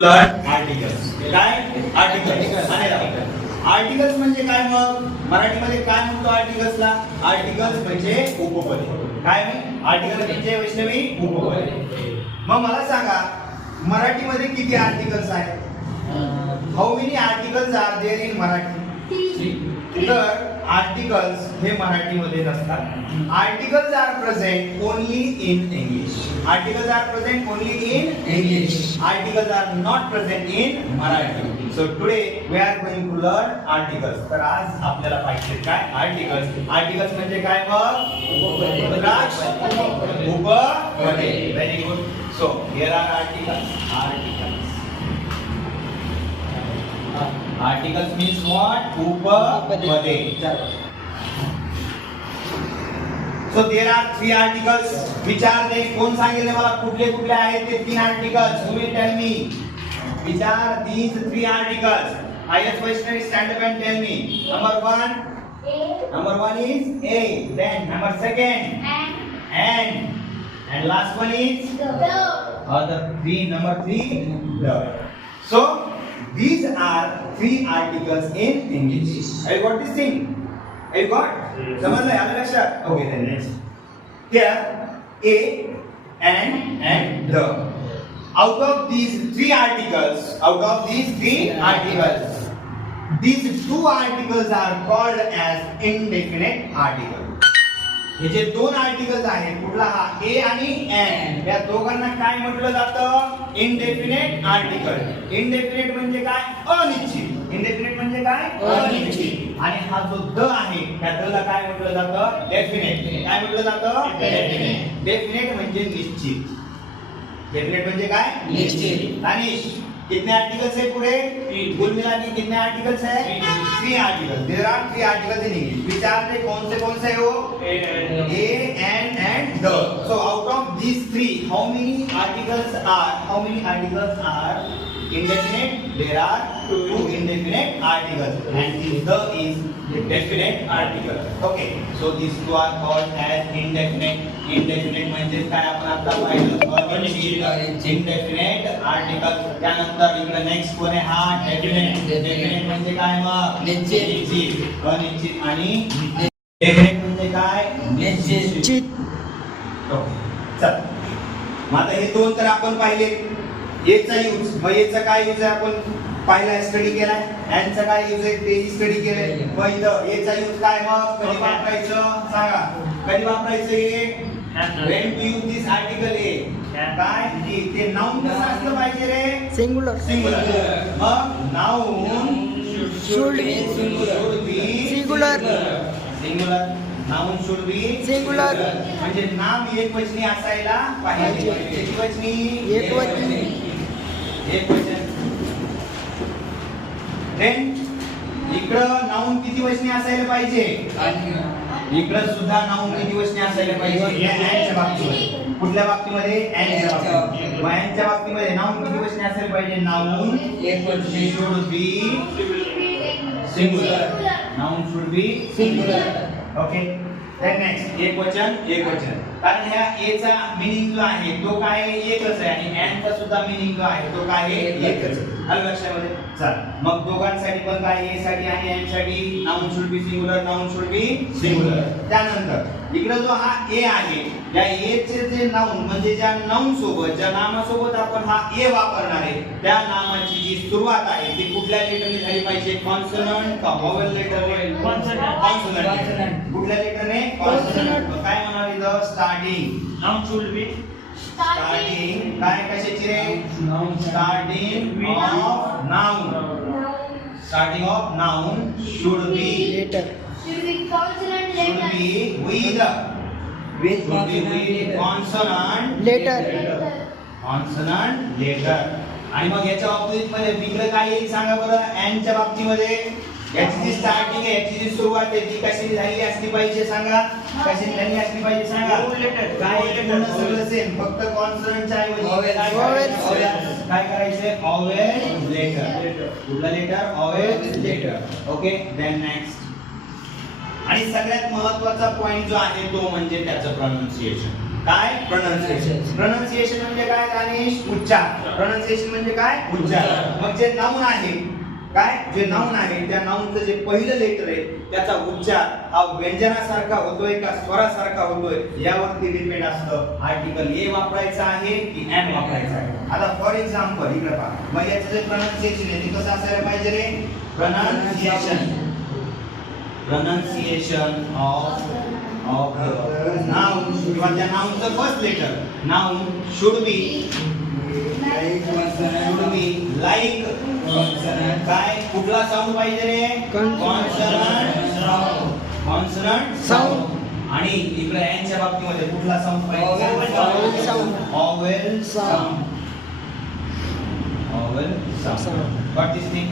Articles काय articles articles म्हणजे काय मग मराठीमध्ये काय म्हणतो आर्टिकल्सला आर्टिकल्स म्हणजे उपपदे काय आर्टिकल म्हणजे वैष्णवी उपपदे मग मला सांगा मराठीमध्ये किती आर्टिकल्स आहेत how many articles are there in Marathi तर आर्टिकल्स हे मराठीमध्ये नसतात articles are present only in English articles are present only in English articles are not present in Marathi so today we are going to learn articles तर आज आपल्याला पाहिजे काय articles articles म्हणजे काय मग उपपदे very good so here are articles Articles means what? उपपदे. So there are three articles. Which are they? कोण सांगितले मला कुठले कुठले आहेत ते तीन articles? Who will tell me? Which are these three articles? IS Vaishnavi, stand up and tell me. Number one. A. Number one is A. Then number second. And last one is the. Other three. Number three. The. So these are three articles in English. Have you got this thing? Have you got? समझ आलं लक्षात? Okay, then next. Here, a and the. Out of these three articles, these two articles are called as indefinite articles. हे जे दोन articles आहेत कुठला हा ए आणि एन या दोघांना काय म्हटलं जातं इनडेफिनेट आर्टिकल इनडेफिनेट म्हणजे काय अनिश्चित इनडेफिनेट म्हणजे काय अनिश्चित आणि हा जो द आहे त्या द ला काय म्हटलं जातं डेफिनेट काय म्हटलं जातं डेफिनेट डेफिनेट म्हणजे निश्चित डेफिनेट म्हणजे काय निश्चित दानिश कितने आर्टिकल्स है पूरे कुल मिला के कितने आर्टिकल्स है three articles there are three articles in English विचार से कौन से है वो a and the so out of these three how many articles are indefinite there are two indefinite articles and this the is the definite article okay so these two are called as indefinite म्हणजे काय आपण आता पाहिलं अनिश्चित indefinite article त्यानंतर इकडे next कोण आहे हा definite म्हणजे काय मग निश्चित अनिश्चित आणि definite म्हणजे काय निश्चित चल मग आता हे दोन तर आपण पाहिले एचा यूज मग एचा काय यूज आहे आपण पहिला स्टडी केलाय एनचा काय यूज आहे ते स्टडी केलंय मग इथं एचा यूज काय मग कधी वापरायचं सांगा कधी वापरायचं हे when to use this article ए काय की ते नाउन कसं असलं पाहिजे रे सिंगुलर मग noun should be singular noun should be singular म्हणजे नाम एकवचनी असायला पाहिजे एकवचनी एकवचन देन इकडं नाउन किती वचनी असायला पाहिजे इकडं सुद्धा नाउन किती वचनी असायला पाहिजे या एनच्या बाबतीमध्ये कुठल्या बाबतीमध्ये एनच्या बाबतीमध्ये मग एनच्या बाबतीमध्ये नाउन किती वचनी असायला पाहिजे नाउन एकवचनी should be singular noun should be singular okay then next एकवचन कारण ह्या ए चा मीनिंग जो आहे तो काय एकच आहे आणि एन चा सुद्धा मीनिंग जो आहे तो काय एकच आहे लक्षामध्ये चल मग दोघांसाठी पण काय ए साठी आणि एन साठी नाउन शुड बी सिंगुलर त्यानंतर इकडे जो हा ए आहे या ए चे जे नाउन म्हणजे ज्या नाउन सोबत ज्या नामासोबत आपण हा ए वापरणार आहे त्या नामाची जी सुरुवात आहे ती कुठल्या लेटरने झाली पाहिजे कॉन्सोनंट का व्हावेल लेटरने कॉन्सोनंट कुठल्या लेटरने कॉन्सोनंट काय म्हणाले इथं starting noun should be starting काय कशाची रे starting of noun should be letter should be with consonant letter आणि मग याच्या बाबतीमध्ये इकडे काय येईल सांगा बरं एन च्या बाबतीमध्ये याची जी स्टार्टिंग आहे याची जी सुरुवात आहे ती कशी झाली असली पाहिजे सांगा कशी झाली असली पाहिजे सांगा काय पूर्ण सगळं सेम फक्त कॉन्सोनंटच्या ऐवजी काय करायचे व्हावेल लेटर कुठला letter vowel letter okay then next आणि सगळ्यात महत्त्वाचा पॉइंट जो आहे तो म्हणजे त्याचं प्रोनाउन्सिएशन काय प्रोनाउन्सिएशन. प्रोनाउन्सिएशन म्हणजे काय दानिश? उच्चार. प्रोनाउन्सिएशन म्हणजे काय? उच्चार. मग जे नाऊन आहे काय, जे नाऊन आहे त्या नाऊनचं जे पहिलं लेटर आहे त्याचा उच्चार हा व्यंजनासारखा होतोय का स्वरासारखा होतोय यावरती डिपेंड असतं. आर्टिकल ए वापरायचं आहे की एन वापरायचं आहे. आता फॉर एक्झाम्पल इकडे पहा, मग याचं जे प्रोनाउन्सिएशन आहे ते कसं असायला पाहिजे रे? प्रोनाउन्सिएशन ऑफ नाउन किंवा त्या नाउनचं first letter. Noun should be like काय, कुठला साऊंड पाहिजे रे? Consonant sound. आणि इकडे यांच्या बाबतीमध्ये कुठला साऊंड पाहिजे? Vowel sound. Vowel sound. What this thing?